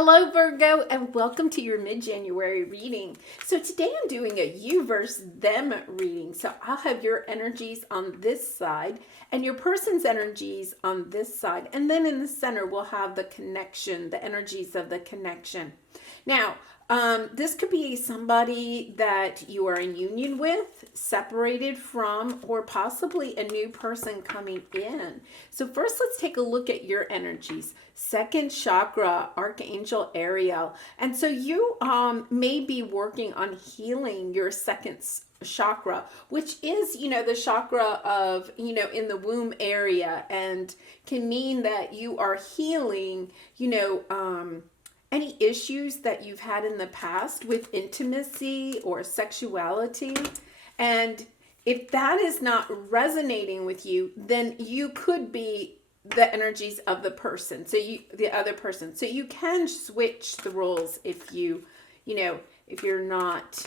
Hello, Virgo, and welcome to your mid-January reading. So today I'm doing a you versus them reading. So I'll have your energies on this side and your person's energies on this side. And then in the center, we'll have the connection, the energies of the connection. Now, this could be somebody that you are in union with, separated from, or possibly a new person coming in. So first, let's take a look at your energies. Second chakra, Archangel Ariel. And so you may be working on healing your second chakra, which is, the chakra of, in the womb area, and can mean that you are healing, any issues that you've had in the past with intimacy or sexuality. And if that is not resonating with you, then you could be the energies of the person. The other person. So you can switch the roles if if you're not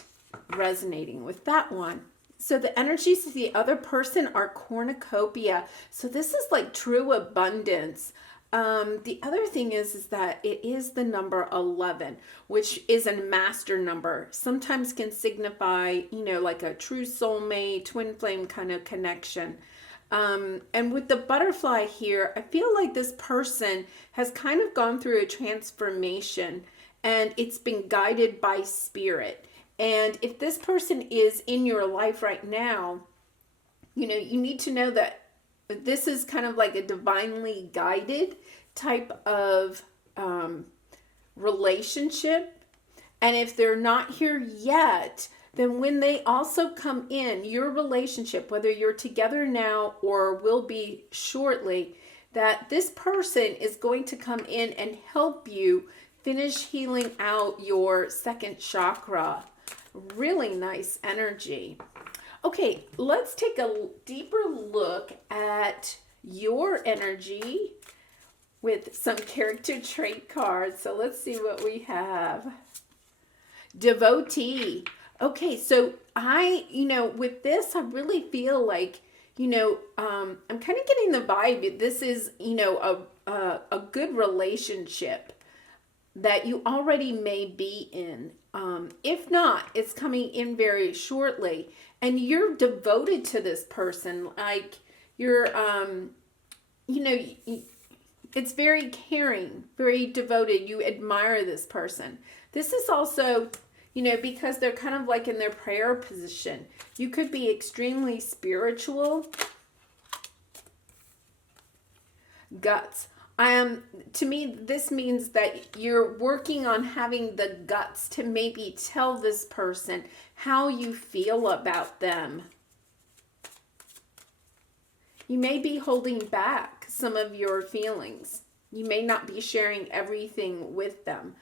resonating with that one. So the energies of the other person are cornucopia. So this is like true abundance. The other thing is that it is the number 11, which is a master number. Sometimes can signify, like a true soulmate, twin flame kind of connection. And with the butterfly here, I feel like this person has kind of gone through a transformation and it's been guided by spirit. And if this person is in your life right now, you need to know that this is kind of like a divinely guided type of relationship. And if they're not here yet, then when they also come in, your relationship, whether you're together now or will be shortly, that this person is going to come in and help you finish healing out your second chakra. Really nice energy. Okay, let's take a deeper look at your energy with some character trait cards. So let's see what we have. Devotee. Okay, so with this, I really feel like, I'm kind of getting the vibe. This is, a good relationship that you already may be in. If not, it's coming in very shortly. And you're devoted to this person. Like you're, it's very caring, very devoted. You admire this person. This is also, because they're kind of like in their prayer position. You could be extremely spiritual. Guts. To me, this means that you're working on having the guts to maybe tell this person how you feel about them. You may be holding back some of your feelings. You may not be sharing everything with them.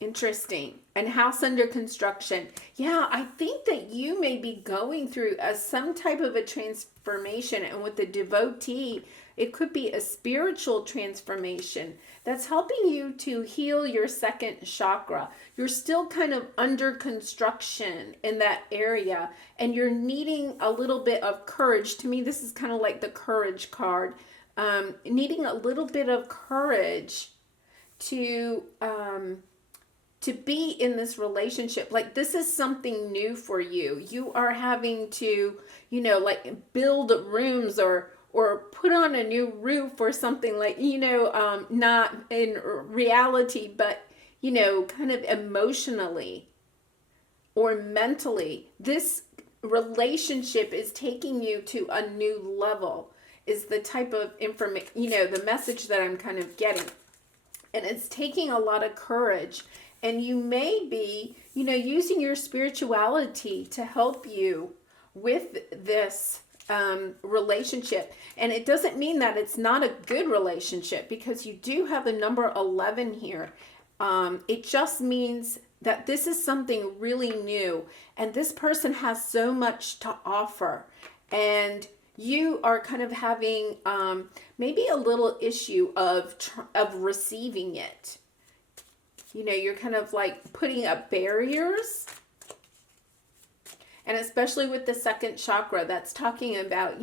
Interesting. And house under construction. Yeah, I think that you may be going through some type of a transformation. And with the devotee, it could be a spiritual transformation that's helping you to heal your second chakra. You're still kind of under construction in that area, and you're needing a little bit of courage. To me, this is kind of like the courage card. Needing a little bit of courage to be in this relationship. Like this is something new for you. You are having to, like build rooms or put on a new roof or something, like, not in reality, but, kind of emotionally or mentally. This relationship is taking you to a new level, is the type of information, the message that I'm kind of getting. And it's taking a lot of courage. And you may be, using your spirituality to help you with this relationship. And it doesn't mean that it's not a good relationship, because you do have the number 11 here. It just means that this is something really new, and this person has so much to offer, and you are kind of having maybe a little issue of receiving it. You're kind of like putting up barriers. And especially with the second chakra, that's talking about,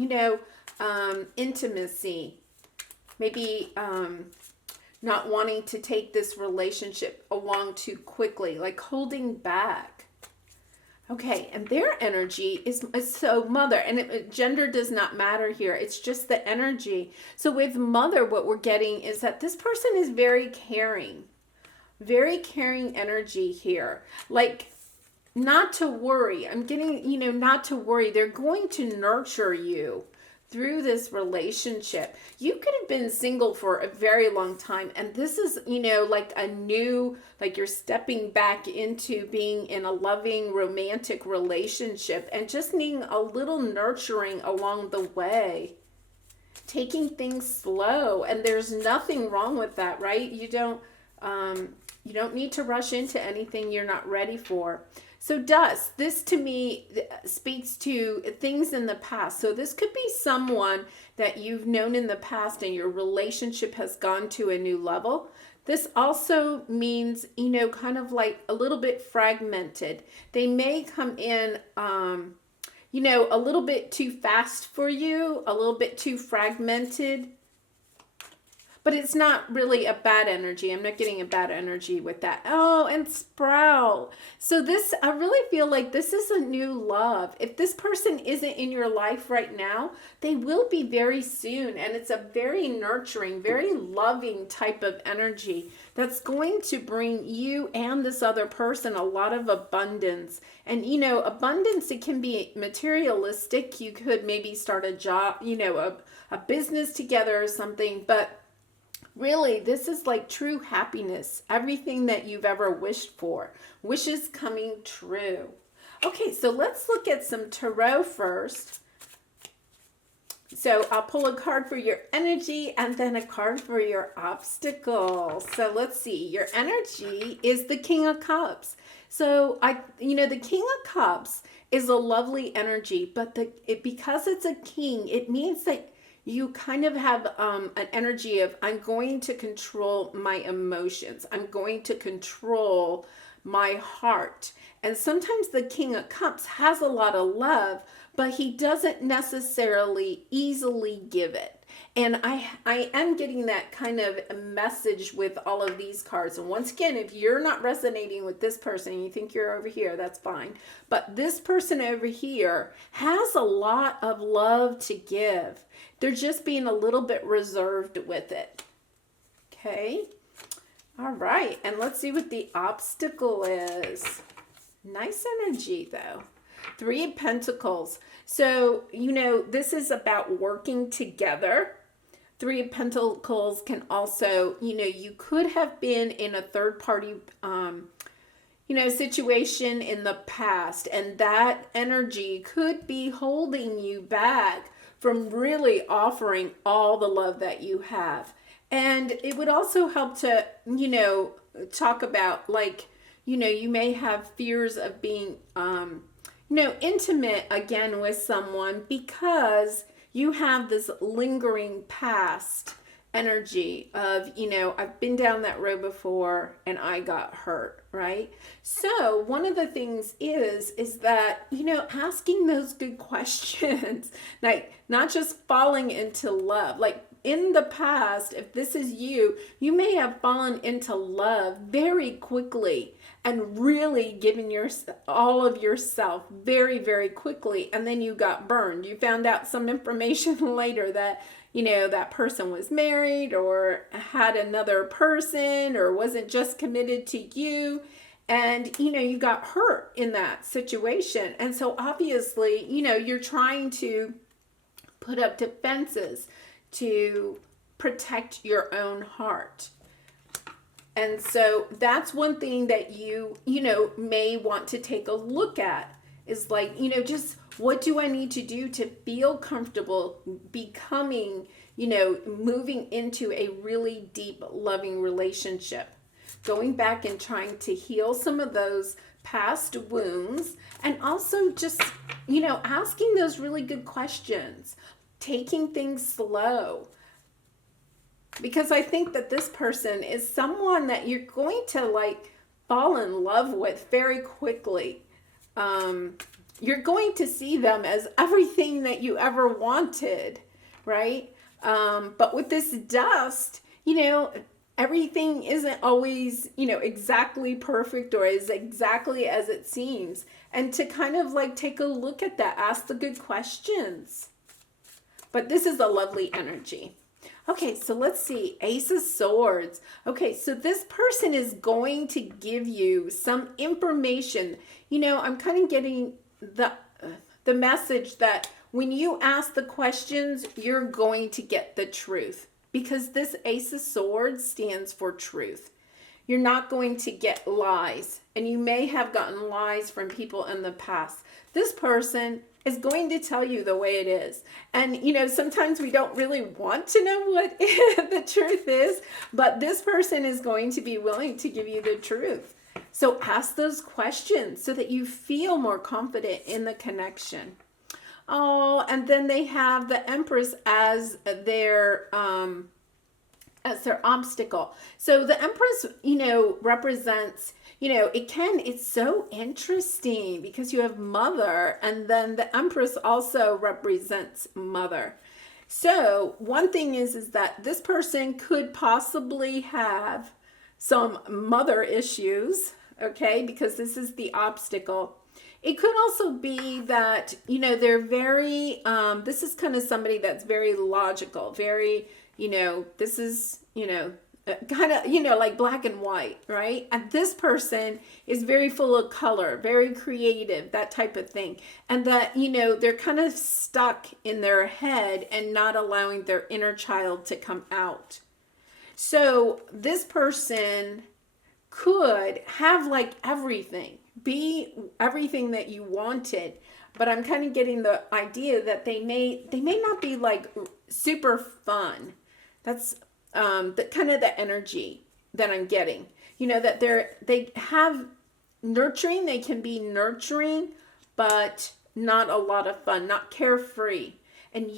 intimacy. Maybe not wanting to take this relationship along too quickly, like holding back. Okay, and their energy is so mother, and gender does not matter here. It's just the energy. So with mother, what we're getting is that this person is very caring energy here. Like, not to worry. I'm getting, not to worry. They're going to nurture you through this relationship. You could have been single for a very long time, and this is, like a new, like you're stepping back into being in a loving romantic relationship and just needing a little nurturing along the way, taking things slow. And there's nothing wrong with that, right? You don't need to rush into anything you're not ready for. So dust, this to me speaks to things in the past. So this could be someone that you've known in the past and your relationship has gone to a new level. This also means, kind of like a little bit fragmented. They may come in, a little bit too fast for you, a little bit too fragmented. But it's not really a bad energy. I'm not getting a bad energy with that. Oh, and sprout. So this, I really feel like this is a new love. If this person isn't in your life right now, they will be very soon. And it's a very nurturing, very loving type of energy that's going to bring you and this other person a lot of abundance. And, abundance, it can be materialistic. You could maybe start a job, a business together or something. But really, this is like true happiness. Everything that you've ever wished for. Wishes coming true. Okay, so let's look at some tarot first. So I'll pull a card for your energy and then a card for your obstacle. So let's see. Your energy is the King of Cups. So the King of Cups is a lovely energy, but because it's a king, it means that you kind of have an energy of, I'm going to control my emotions. I'm going to control my heart. And sometimes the King of Cups has a lot of love, but he doesn't necessarily easily give it. And I am getting that kind of message with all of these cards. And once again, if you're not resonating with this person and you think you're over here, that's fine. But this person over here has a lot of love to give. They're just being a little bit reserved with it. Okay. All right. And let's see what the obstacle is. Nice energy, though. 3 of Pentacles. So, this is about working together. 3 of Pentacles can also, you could have been in a third party, situation in the past. And that energy could be holding you back from really offering all the love that you have. And it would also help to, talk about like, you may have fears of being, intimate again with someone because you have this lingering past energy of, I've been down that road before and I got hurt, right? So one of the things is that, asking those good questions, like not just falling into love, like in the past, if this is you, you may have fallen into love very quickly and really given all of yourself very, very quickly. And then you got burned. You found out some information later that, that person was married or had another person or wasn't just committed to you. And, you got hurt in that situation. And so obviously, you're trying to put up defenses to protect your own heart. And so that's one thing that you may want to take a look at is like, just what do I need to do to feel comfortable becoming, moving into a really deep, loving relationship. Going back and trying to heal some of those past wounds and also just, asking those really good questions, taking things slow. Because I think that this person is someone that you're going to like fall in love with very quickly. You're going to see them as everything that you ever wanted, right? But with this dust, everything isn't always, exactly perfect or as exactly as it seems. And to kind of like take a look at that, ask the good questions. But this is a lovely energy. Okay, so let's see. Ace of Swords. Okay, so this person is going to give you some information. I'm kind of getting the message that when you ask the questions, you're going to get the truth. Because this Ace of Swords stands for truth. You're not going to get lies. And you may have gotten lies from people in the past. This person is going to tell you the way it is. And, sometimes we don't really want to know what the truth is, but this person is going to be willing to give you the truth. So ask those questions so that you feel more confident in the connection. Oh, and then they have the Empress as their obstacle. So the Empress, represents, it's so interesting because you have mother, and then the Empress also represents mother. So one thing is that this person could possibly have some mother issues, okay, because this is the obstacle. It could also be that, they're very, this is kind of somebody that's very logical, very, this is, kind of, like black and white, right? And this person is very full of color, very creative, that type of thing. And that, they're kind of stuck in their head and not allowing their inner child to come out. So this person could have like everything, be everything that you wanted, but I'm kind of getting the idea that they may not be like super fun. That's the kind of the energy that I'm getting. That they have nurturing, they can be nurturing, but not a lot of fun, not carefree. And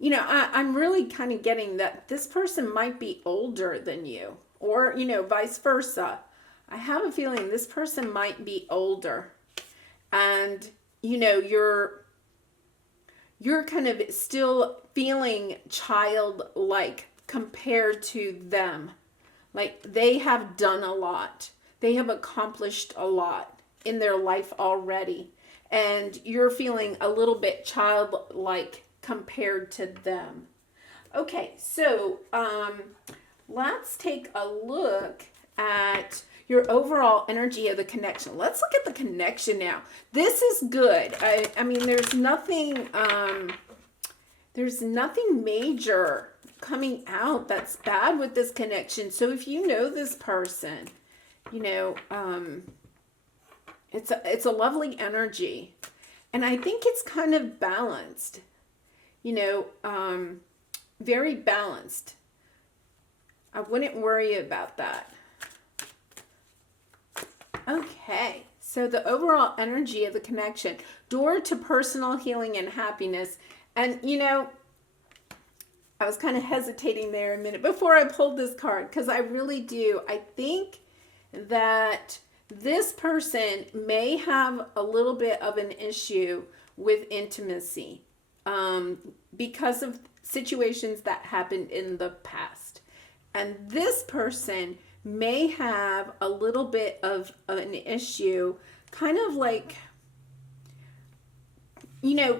I'm really kind of getting that this person might be older than you, or, vice versa. I have a feeling this person might be older, and, you're kind of still feeling childlike compared to them. Like they have done a lot. They have accomplished a lot in their life already. And you're feeling a little bit childlike compared to them. Okay, so let's take a look at your overall energy of the connection. Let's look at the connection now. This is good. I mean, there's nothing major coming out that's bad with this connection. So if you know this person, it's a lovely energy. And I think it's kind of balanced, very balanced. I wouldn't worry about that. Okay, so the overall energy of the connection, door to personal healing and happiness. And, I was kind of hesitating there a minute before I pulled this card, because I really do. I think that this person may have a little bit of an issue with intimacy because of situations that happened in the past. And this person may have a little bit of an issue, kind of like,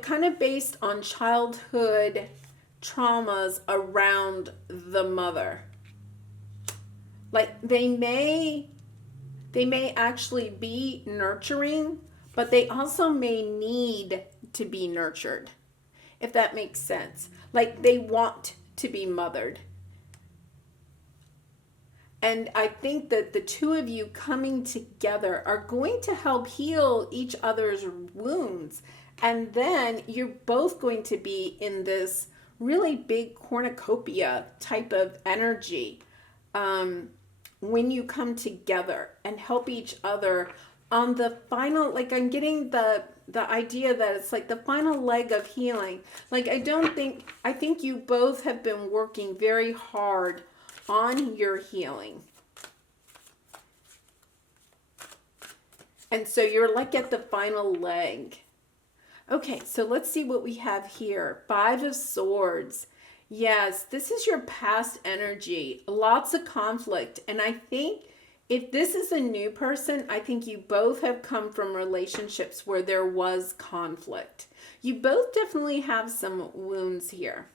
kind of based on childhood traumas around the mother. Like they may actually be nurturing, but they also may need to be nurtured, if that makes sense. Like they want to be mothered. And I think that the two of you coming together are going to help heal each other's wounds. And then you're both going to be in this really big cornucopia type of energy when you come together and help each other on the final, like I'm getting the idea that it's like the final leg of healing. Like I think you both have been working very hard on your healing. And so you're like at the final leg. Okay, so let's see what we have here. 5 of Swords. Yes, this is your past energy. Lots of conflict. And I think if this is a new person, I think you both have come from relationships where there was conflict. You both definitely have some wounds here.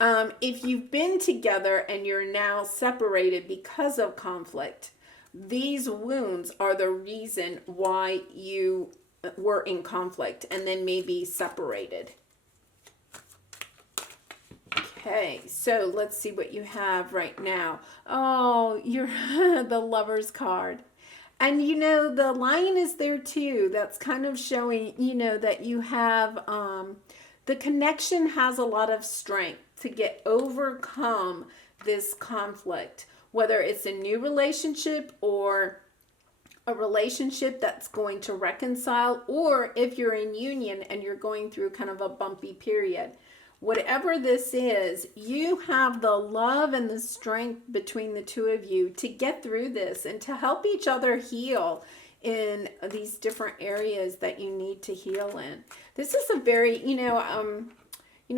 If you've been together and you're now separated because of conflict, these wounds are the reason why you were in conflict and then maybe separated. Okay, so let's see what you have right now. Oh, you're the Lover's card. And the Lion is there too. That's kind of showing, that you have the connection has a lot of strength to get overcome this conflict, whether it's a new relationship or a relationship that's going to reconcile, or if you're in union and you're going through kind of a bumpy period. Whatever this is, you have the love and the strength between the two of you to get through this and to help each other heal in these different areas that you need to heal in. This is a very,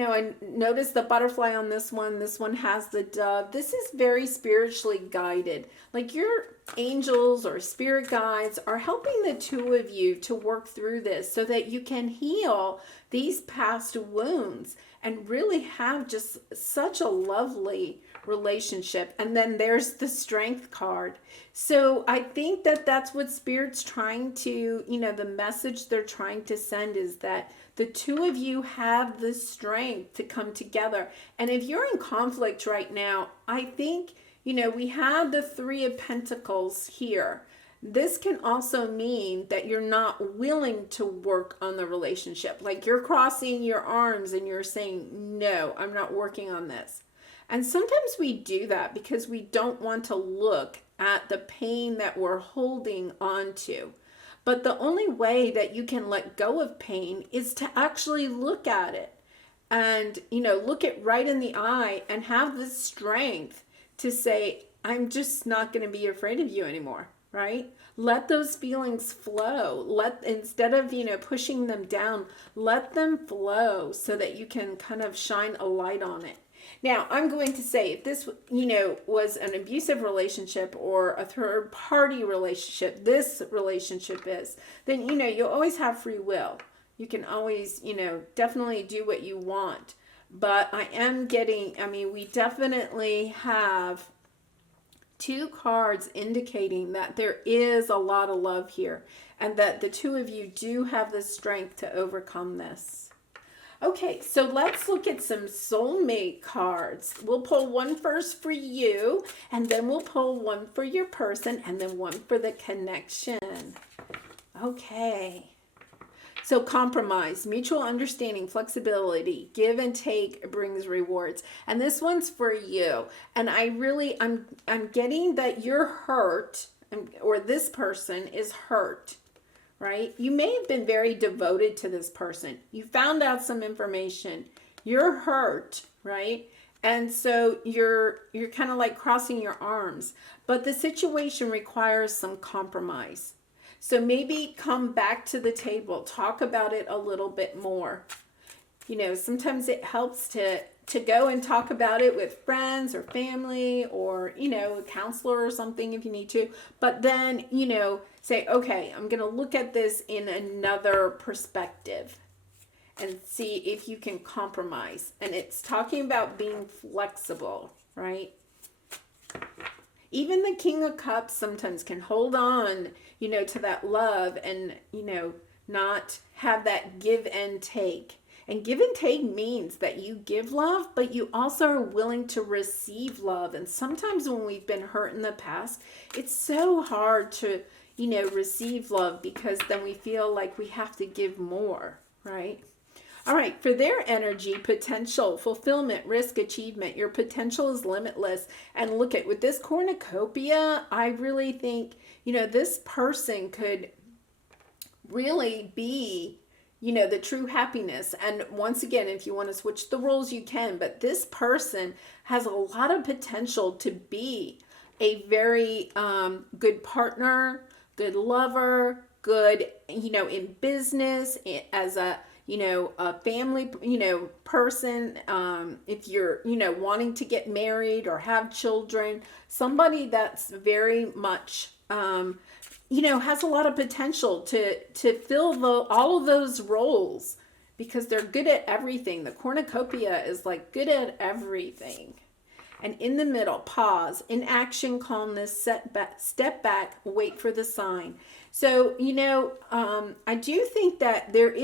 I noticed the butterfly on this one. This one has the dove. This is very spiritually guided. Like your angels or spirit guides are helping the two of you to work through this so that you can heal these past wounds and really have just such a lovely relationship. And then there's the Strength card. So I think that that's what Spirit's trying to, the message they're trying to send is that the two of you have the strength to come together. And if you're in conflict right now, I think, we have the Three of Pentacles here. This can also mean that you're not willing to work on the relationship. Like you're crossing your arms and you're saying, no, I'm not working on this. And sometimes we do that because we don't want to look at the pain that we're holding on to. But the only way that you can let go of pain is to actually look at it and, look it right in the eye and have the strength to say, I'm just not going to be afraid of you anymore. Right? Let those feelings flow. Instead of, pushing them down, let them flow so that you can kind of shine a light on it. Now, I'm going to say if this, was an abusive relationship or a third party relationship, this relationship is, then, you'll always have free will. You can always, definitely do what you want. But we definitely have two cards indicating that there is a lot of love here and that the two of you do have the strength to overcome this. Okay, so let's look at some soulmate cards. We'll pull one first for you, and then we'll pull one for your person, and then one for the connection. Okay. So compromise, mutual understanding, flexibility, give and take brings rewards. And this one's for you. And I'm getting that you're hurt, or this person is hurt, right? You may have been very devoted to this person. You found out some information. You're hurt, right? And so you're kind of like crossing your arms. But the situation requires some compromise. So maybe come back to the table, talk about it a little bit more. Sometimes it helps to go and talk about it with friends or family or, a counselor or something if you need to. But then, say, okay, I'm going to look at this in another perspective and see if you can compromise. And it's talking about being flexible, right? Even the King of Cups sometimes can hold on, to that love and, not have that give and take. And give and take means that you give love, but you also are willing to receive love. And sometimes when we've been hurt in the past, it's so hard to, receive love because then we feel like we have to give more, right? All right, for their energy, potential, fulfillment, risk, achievement, your potential is limitless. And look at, with this cornucopia, I really think, this person could really be, the true happiness. And once again, if you want to switch the roles, you can. But this person has a lot of potential to be a very good partner, good lover, good, in business, as a, a family, person, if you're, wanting to get married or have children, somebody that's very much, has a lot of potential to fill all of those roles because they're good at everything. The cornucopia is like good at everything. And in the middle, pause, inaction, calmness, step back, wait for the sign. So, I do think that there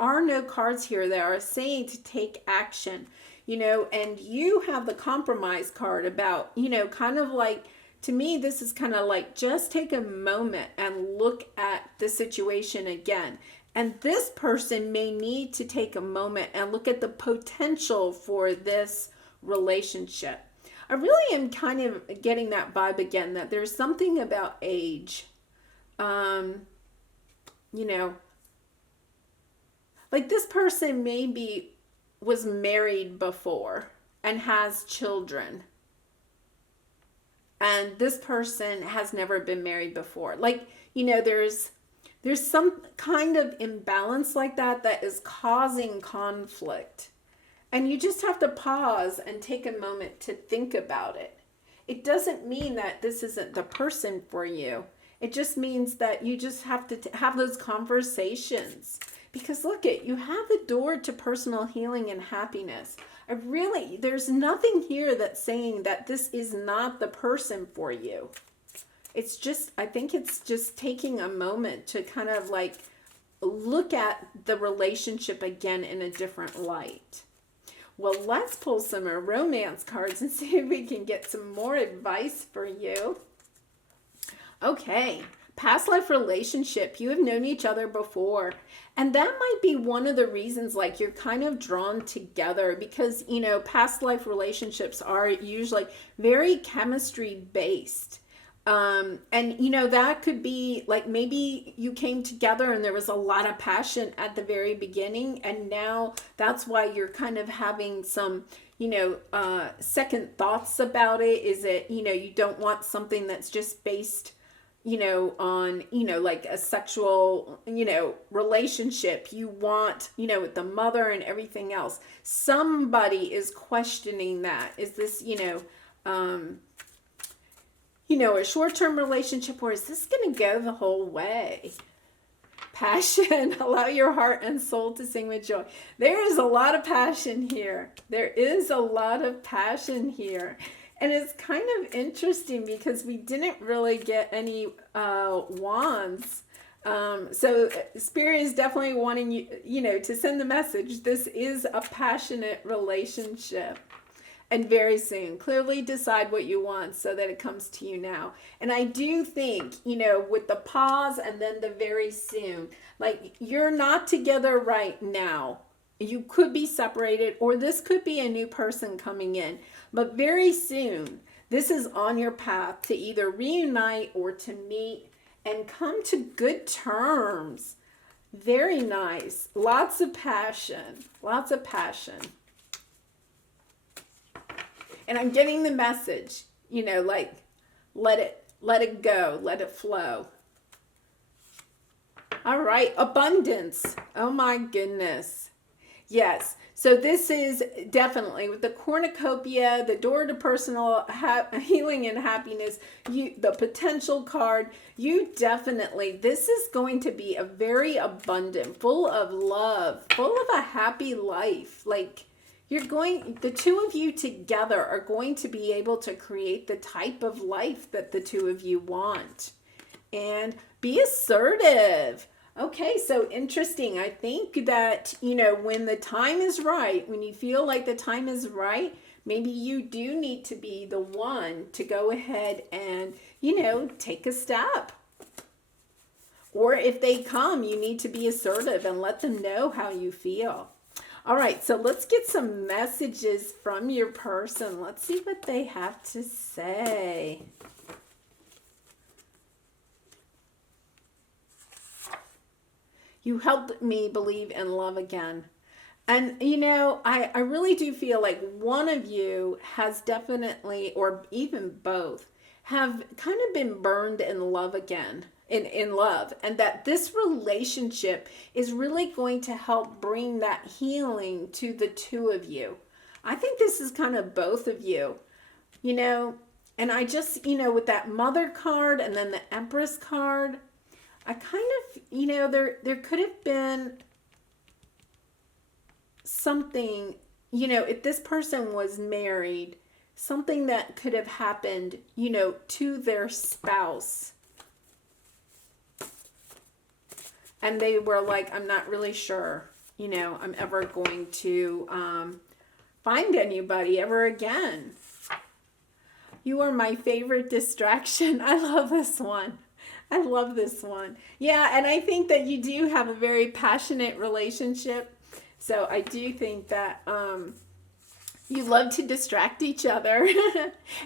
are no cards here that are saying to take action, and you have the compromise card about, kind of like, to me, this is kind of like just take a moment and look at the situation again. And this person may need to take a moment and look at the potential for this relationship. I really am kind of getting that vibe again, that there's something about age. Like this person maybe was married before and has children. And this person has never been married before. Like, there's some kind of imbalance like that is causing conflict. And you just have to pause and take a moment to think about it. It doesn't mean that this isn't the person for you. It just means that you just have to have those conversations. Because you have the door to personal healing and happiness. There's nothing here that's saying that this is not the person for you. I think it's just taking a moment to kind of like look at the relationship again in a different light. Well, let's pull some more romance cards and see if we can get some more advice for you. Okay, past life relationship. You have known each other before. And that might be one of the reasons like you're kind of drawn together because, past life relationships are usually very chemistry based. And that could be like maybe you came together and there was a lot of passion at the very beginning. And now that's why you're kind of having some, second thoughts about it. Is it, you don't want something that's just based, on, like a sexual, relationship. You want, with the mother and everything else. Somebody is questioning that. Is this, a short-term relationship, or is this going to go the whole way? Passion. Allow your heart and soul to sing with joy. There is a lot of passion here. There is a lot of passion here. And it's kind of interesting because we didn't really get any wands. So Spirit is definitely wanting you, to send the message. This is a passionate relationship. And very soon, clearly decide what you want so that it comes to you now. And I do think, with the pause and then the very soon, like you're not together right now. You could be separated, or this could be a new person coming in. But very soon, this is on your path to either reunite or to meet and come to good terms. Very nice. Lots of passion. Lots of passion. And I'm getting the message, like let it go, let it flow. All right, abundance. Oh my goodness. Yes. So this is definitely with the cornucopia, the door to personal healing and happiness, the potential card, this is going to be a very abundant, full of love, full of a happy life. Like the two of you together are going to be able to create the type of life that the two of you want. And be assertive. Okay, so interesting. I think that, when the time is right, when you feel like the time is right, maybe you do need to be the one to go ahead and, take a step. Or if they come, you need to be assertive and let them know how you feel. All right, so let's get some messages from your person. Let's see what they have to say. You helped me believe in love again. And, I really do feel like one of you has definitely, or even both, have kind of been burned in love again. in love, and that this relationship is really going to help bring that healing to the two of you. I think this is kind of both of you, you know, and I just, you know, with that Mother card and then the Empress card, I kind of, you know, there could have been something, you know, if this person was married, something that could have happened, you know, to their spouse. And they were like, I'm not really sure, you know, I'm ever going to find anybody ever again. You are my favorite distraction. I love this one. I love this one. Yeah, and I think that you do have a very passionate relationship. So I do think that you love to distract each other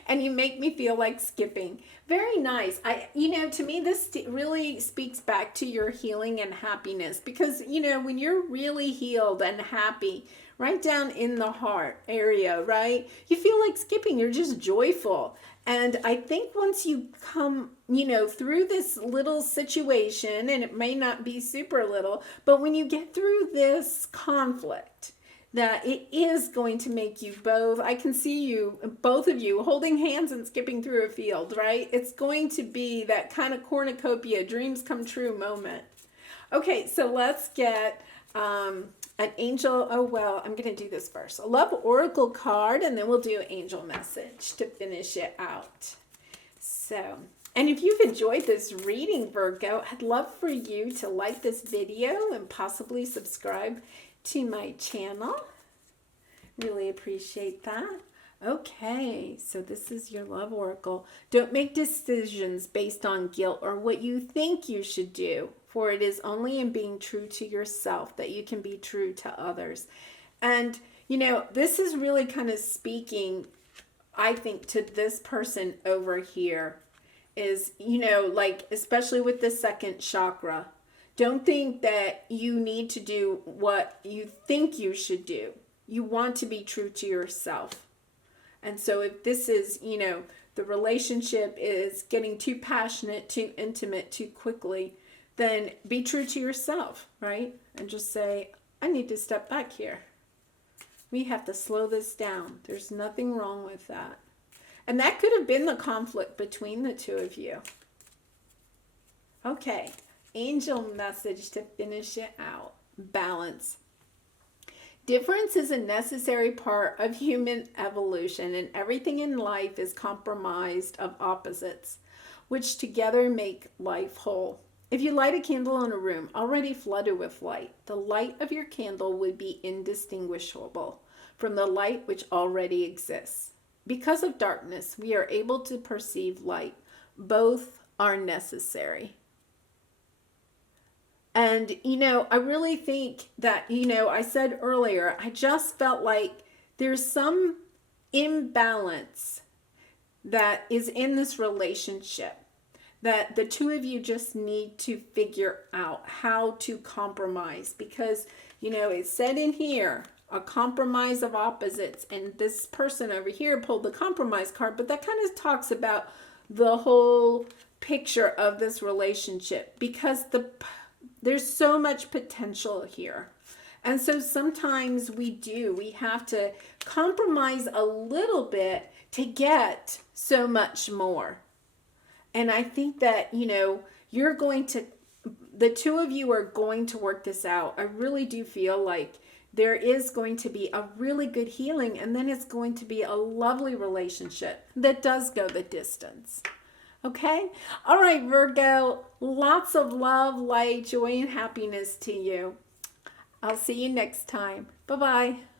and you make me feel like skipping. Very nice. You know, to me, this really speaks back to your healing and happiness, because, you know, when you're really healed and happy, right down in the heart area, right, you feel like skipping. You're just joyful. And I think once you come, you know, through this little situation, and it may not be super little, but when you get through this conflict, that it is going to make you both, I can see you, both of you, holding hands and skipping through a field, right? It's going to be that kind of cornucopia, dreams come true moment. Okay, so let's get an angel. Oh, well, I'm going to do this first. A love oracle card, and then we'll do angel message to finish it out. So, and if you've enjoyed this reading, Virgo, I'd love for you to like this video and possibly subscribe to my channel. Really appreciate that. Okay, so this is your love oracle. Don't make decisions based on guilt or what you think you should do, for it is only in being true to yourself that you can be true to others. And, you know, this is really kind of speaking, I think, to this person over here is, you know, like, especially with the second chakra. Don't think that you need to do what you think you should do. You want to be true to yourself. And so if this is, you know, the relationship is getting too passionate, too intimate, too quickly, then be true to yourself, right? And just say, I need to step back here. We have to slow this down. There's nothing wrong with that. And that could have been the conflict between the two of you. Okay. Angel message to finish it out. Balance. Difference is a necessary part of human evolution, and everything in life is comprised of opposites, which together make life whole. If you light a candle in a room already flooded with light, the light of your candle would be indistinguishable from the light which already exists. Because of darkness, we are able to perceive light. Both are necessary. And, you know, I really think that, you know, I said earlier, I just felt like there's some imbalance that is in this relationship that the two of you just need to figure out how to compromise. Because, you know, it said in here, a compromise of opposites. And this person over here pulled the compromise card, but that kind of talks about the whole picture of this relationship, because there's so much potential here. And so sometimes we have to compromise a little bit to get so much more. And I think that, you know, the two of you are going to work this out. I really do feel like there is going to be a really good healing, and then it's going to be a lovely relationship that does go the distance. Okay? All right, Virgo, lots of love, light, joy, and happiness to you. I'll see you next time. Bye-bye.